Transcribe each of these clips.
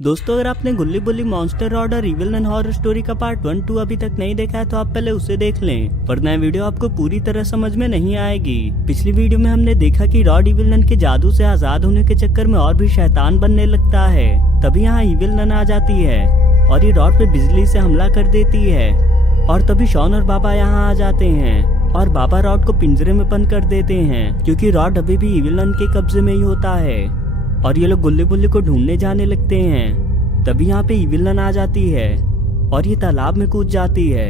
दोस्तों, अगर आपने गुल्ली बुल्ली मॉन्स्टर रॉड और इविल नन हॉरर स्टोरी का पार्ट 1, 2 अभी तक नहीं देखा है तो आप पहले उसे देख लें, वरना यह वीडियो आपको पूरी तरह समझ में नहीं आएगी। पिछली वीडियो में हमने देखा कि रॉड इविल नन के जादू से आजाद होने के चक्कर में और भी शैतान बनने लगता है। तभी यहाँ इविल नन आ जाती है और ये रॉड पे बिजली से हमला कर देती है और तभी शॉन और बाबा यहाँ आ जाते हैं और बाबा रॉड को पिंजरे में बंद कर देते हैं क्योंकि रॉड अभी भी इविल नन के कब्जे में ही होता है। और ये लोग गुल्ली बुल्ली को ढूंढने जाने लगते हैं। तभी यहाँ पे इविल नन आ जाती है और ये तालाब में कूद जाती है।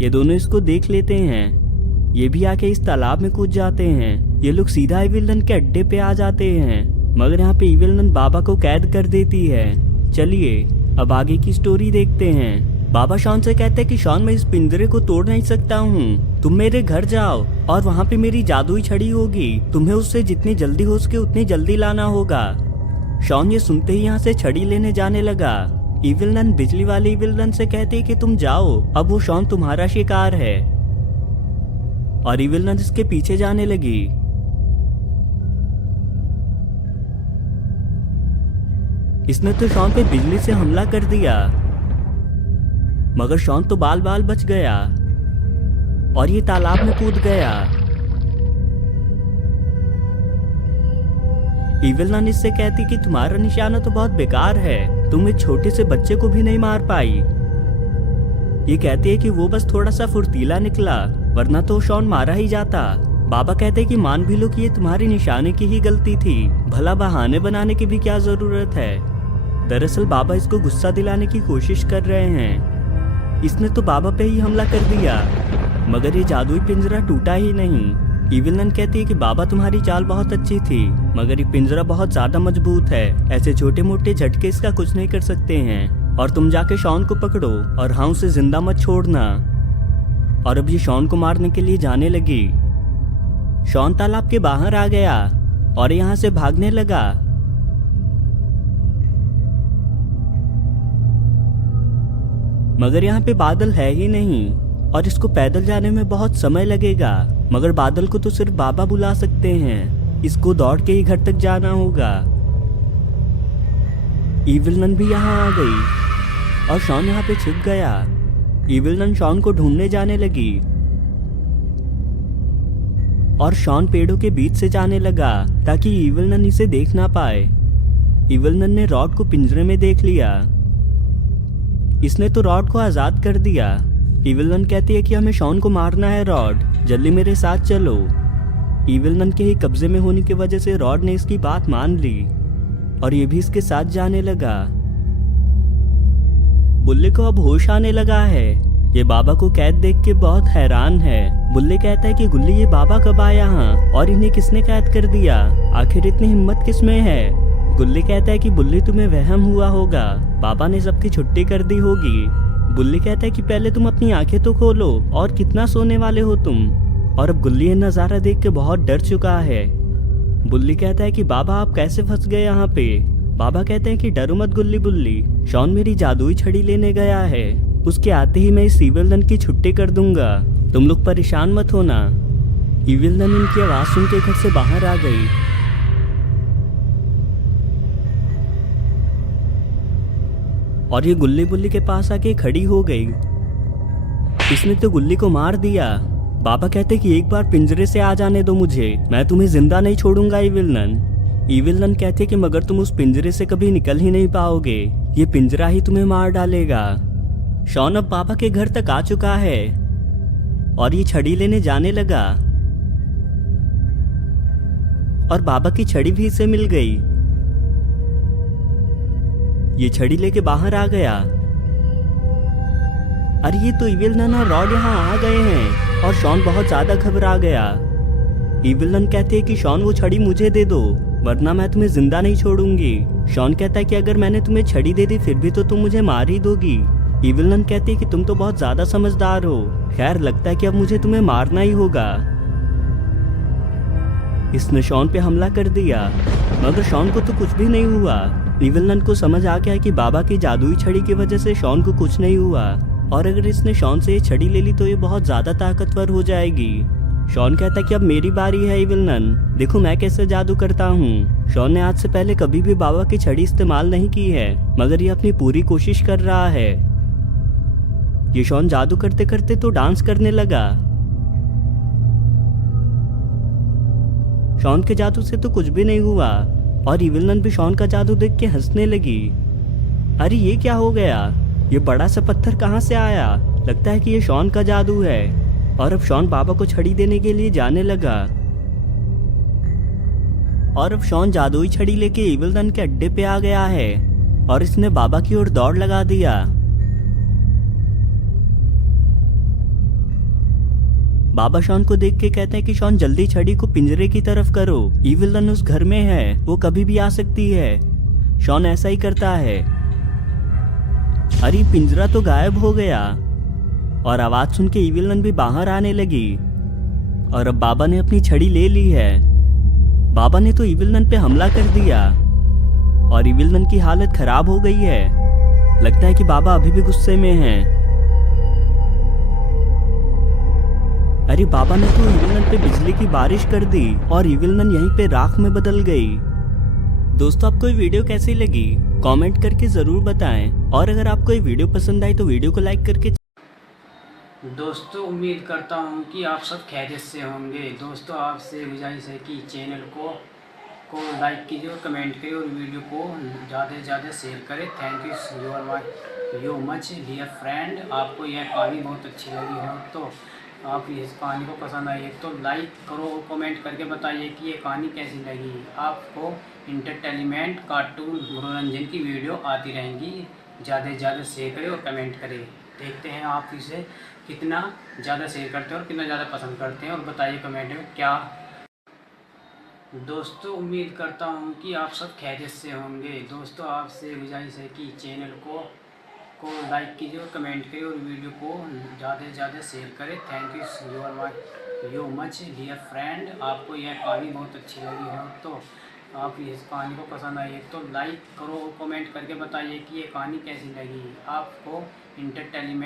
ये दोनों इसको देख लेते हैं, ये भी आके इस तालाब में कूद जाते हैं। ये लोग सीधा इविल नन के अड्डे पे आ जाते हैं, मगर यहाँ पे इविल नन बाबा को कैद कर देती है। चलिए अब आगे की स्टोरी देखते हैं। बाबा शॉन से कहते हैं कि शॉन, मैं इस पिंजरे को तोड़ नहीं सकता हूँ, तुम मेरे घर जाओ और वहाँ पे मेरी जादुई छड़ी होगी, तुम्हें उससे जितनी जल्दी हो सके उतनी जल्दी लाना होगा। शॉन ये सुनते ही यहाँ से छड़ी लेने जाने लगा। इविल नन बिजली वाले इविल नन से कहते कि तुम जाओ, अब वो शॉन तुम्हारा शिकार है। और इविल नन इसके पीछे जाने लगी। इसने तो शॉन पे बिजली से हमला कर दिया, मगर शॉन तो बाल बाल बच गया और ये तालाब में कूद गया। इविल नन इससे कहती कि तुम्हारा निशाना तो बहुत बेकार है, तुम एक छोटे से बच्चे को भी नहीं मार पाई। ये कहती है कि वो बस थोड़ा सा फुर्तीला निकला, वरना तो शॉन मारा ही जाता। बाबा कहते कि मान भी लो कि ये तुम्हारे निशाने की ही गलती थी, भला बहाने बनाने की भी क्या जरूरत है। दरअसल बाबा इसको गुस्सा दिलाने की कोशिश कर रहे हैं। इसने तो बाबा पे ही हमला कर दिया, मगर ये जादुई पिंजरा टूटा ही नहीं। इविल नन कहती है कि बाबा तुम्हारी चाल बहुत अच्छी थी, मगर ये पिंजरा बहुत ज्यादा मजबूत है, ऐसे छोटे मोटे झटके इसका कुछ नहीं कर सकते हैं। और तुम जाके शॉन को पकड़ो और हाँ, उसे जिंदा मत छोड़ना। और अब ये शॉन को मारने के लिए जाने लगी। शॉन तालाब के बाहर आ गया और यहाँ से भागने लगा। मगर यहाँ पे बादल है ही नहीं और इसको पैदल जाने में बहुत समय लगेगा, मगर बादल को तो सिर्फ बाबा बुला सकते हैं, इसको दौड़ के ही घर तक जाना होगा। इविल नन भी यहाँ आ गई और शॉन यहाँ पे छिप गया। इविल नन शॉन को ढूंढने जाने लगी और शॉन पेड़ों के बीच से जाने लगा ताकि इविल नन इसे देख ना पाए। इविल नन ने रॉड को पिंजरे में देख लिया, इसने तो रॉड को आजाद कर दिया। इविल नन कहती है कि हमें शॉन को मारना है, रॉड जल्दी मेरे साथ चलो। इविल नन के ही कब्जे में होने की वजह से रॉड ने इसकी बात मान ली और ये भी इसके साथ जाने लगा। बुल्ले को अब होश आने लगा है, ये बाबा को कैद देख के बहुत हैरान है। बुल्ले कहता है कि गुल्ली, ये बाबा कब आया यहाँ और इन्हें किसने कैद कर दिया, आखिर इतनी हिम्मत किसमें है। गुल्ली कहता है कि बुल्ली, तुम्हें वहम हुआ होगा, बाबा ने सबकी छुट्टी कर दी होगी। बुल्ली कहता है कि पहले तुम अपनी आंखें तो खोलो, और कितना सोने वाले हो तुम। और अब गुल्ली ये नज़ारा देख के बहुत डर चुका है। बुल्ली कहता है कि बाबा, आप कैसे फंस गए यहाँ पे। बाबा कहते हैं कि डरो मत गुल्ली बुल्ली, शॉन मेरी जादुई छड़ी लेने गया है, उसके आते ही मैं इस इविल नन की छुट्टी कर दूंगा, तुम लोग परेशान मत होना। इविल नन इनकी आवाज़ सुन के घर से बाहर आ गई और ये गुल्ली बुल्ली के पास आके खड़ी हो गई। इसने तो गुल्ली को मार दिया। बाबा कहते कि एक बार पिंजरे से आ जाने दो मुझे, मैं तुम्हें जिंदा नहीं छोड़ूंगा इविल नन। इविल नन कहते कि मगर तुम उस पिंजरे से कभी निकल ही नहीं पाओगे, ये पिंजरा ही तुम्हें मार डालेगा। शॉन अब बाबा के घर तक आ चुका है और ये छड़ी लेने जाने लगा और बाबा की छड़ी भी इसे मिल गई। ये छड़ी लेके बाहर आ गया। अरे ये तो इविल नन और रॉड यहाँ आ गए हैं और शॉन बहुत ज्यादा घबरा गया। इविल नन कहते हैं कि शॉन, वो छड़ी मुझे दे दो, वरना मैं तुम्हें जिंदा नहीं छोड़ूंगी। शॉन कहता है कि अगर मैंने तुम्हें छड़ी दे दी फिर भी तो तुम मुझे मार ही दोगी। इविल नन कहती है कि तुम तो बहुत ज्यादा समझदार हो, खैर लगता है कि अब मुझे तुम्हें मारना ही होगा। इसने शॉन पे हमला कर दिया, मगर शॉन को तो कुछ भी नहीं हुआ। इविल नन को समझ आ गया कि बाबा की जादुई छड़ी की वजह से शॉन को कुछ नहीं हुआ और अगर इसने शॉन से ये छड़ी ले ली तो ये बहुत ज्यादा ताकतवर हो जाएगी। शॉन कहता है कि अब मेरी बारी है इविल नन, देखो मैं कैसे जादू करता हूँ। शॉन ने आज से पहले कभी भी बाबा की छड़ी इस्तेमाल नहीं की है, मगर ये अपनी पूरी कोशिश कर रहा है। ये शॉन जादू करते करते तो डांस करने लगा। शॉन के जादू से तो कुछ भी नहीं हुआ और इविल नन भी शॉन का जादू देख के हंसने लगी। अरे ये क्या हो गया, ये बड़ा सा पत्थर कहाँ से आया? लगता है कि ये शॉन का जादू है। और अब शॉन बाबा को छड़ी देने के लिए जाने लगा। और अब शॉन जादुई छड़ी लेके इविल नन के अड्डे पे आ गया है और इसने बाबा की ओर दौड़ लगा दिया। बाबा शॉन को देख के कहते हैं कि शॉन जल्दी छड़ी को पिंजरे की तरफ करो, इविल नन उस घर में है, वो कभी भी आ सकती है। शॉन ऐसा ही करता है। अरे पिंजरा तो गायब हो गया और आवाज सुन के इविल नन भी बाहर आने लगी। और अब बाबा ने अपनी छड़ी ले ली है। बाबा ने तो इविल नन पे हमला कर दिया और इविल नन की हालत खराब हो गई है। लगता है कि बाबा अभी भी गुस्से में हैं। अरे बाबा ने तो इविल नन पे बिजली की बारिश कर दी और इविल नन यहीं पे राख में बदल गई। दोस्तों आपको ये वीडियो कैसी लगी कमेंट करके ज़रूर बताएं और अगर आपको ये वीडियो पसंद आई तो वीडियो को लाइक करके। दोस्तों उम्मीद करता हूँ कि आप सब खैरियत से होंगे। दोस्तों आपसे गुजारिश है कि चैनल को लाइक कीजिए और कमेंट करिए और वीडियो को ज़्यादा से ज़्यादा शेयर करें। Thank you much dear friend. आपको यह कहानी बहुत अच्छी लगी हो तो आप इस कहानी को पसंद आई है तो लाइक करो और कमेंट करके बताइए कि ये कहानी कैसी लगी। आपको इंटरटेनमेंट कार्टून मनोरंजन की वीडियो आती रहेंगी। ज़्यादा से ज़्यादा शेयर करें और कमेंट करें। देखते हैं आप इसे कितना ज़्यादा शेयर करते हैं और कितना ज़्यादा पसंद करते हैं और बताइए कमेंट में क्या। दोस्तों उम्मीद करता हूँ कि आप सब खैरियत से होंगे। दोस्तों आपसे गुजारिश है कि चैनल को लाइक कीजिए और कमेंट करिए और वीडियो को ज़्यादा से ज़्यादा शेयर करें। Thank you much dear friend. आपको यह कहानी बहुत अच्छी लगी हो तो आप इस कहानी को पसंद आई है तो लाइक करो और कमेंट करके बताइए कि ये कहानी कैसी लगी। आपको इंटरटेनमेंट